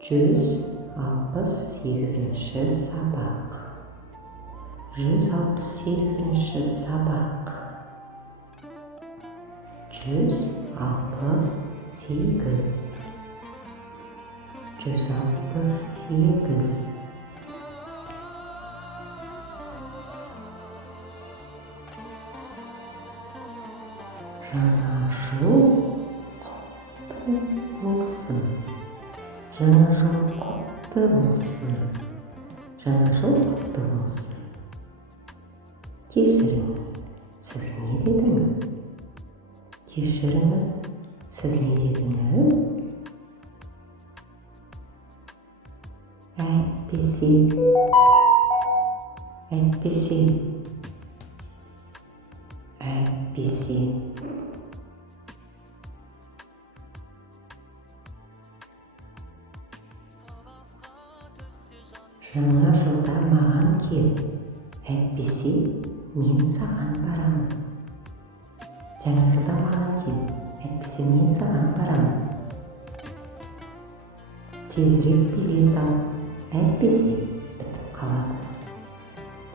168-ші сабақ. 168-ші сабақ. 168. 168. Жаңа жыл құтты болсын. Жаңа жыл құтты болсын. Жаңа жыл құтты болсын. Кешіріңіз, сіз не дедіңіз? Кешіріңіз, сіз не дедіңіз? Әйтпесе. Әйтпесе. Әйтпесе. Жаңа жылда маған кел, әйтпесе мен саған барамын. Жаңа жылда маған кел, әйтпесе мен саған барамын. Тезірек билет ал, әйтпесе бітіп қалады.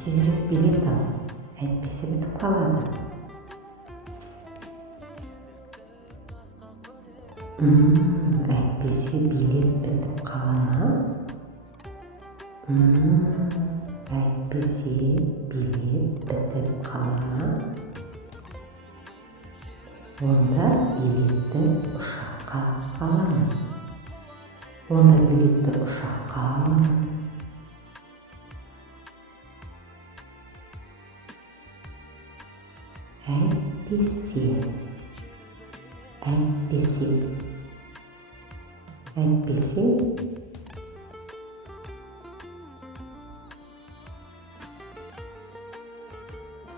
Тезірек билет ал, әйтпесе бітіп қалады. Әйтпесе билет бітіп қала ма? Әйтпесе билет бітіп қала ма? Онда билетті ұшаққа аламын. Онда билетті ұшаққа аламын. Әйтпесе. Әйтпесе. Әйтпесе.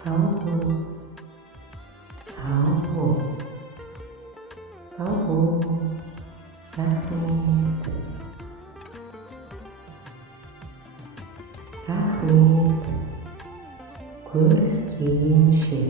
Сау бол. Сау бол. Сау бол. Рахмет. Рахмет. Көріскенше.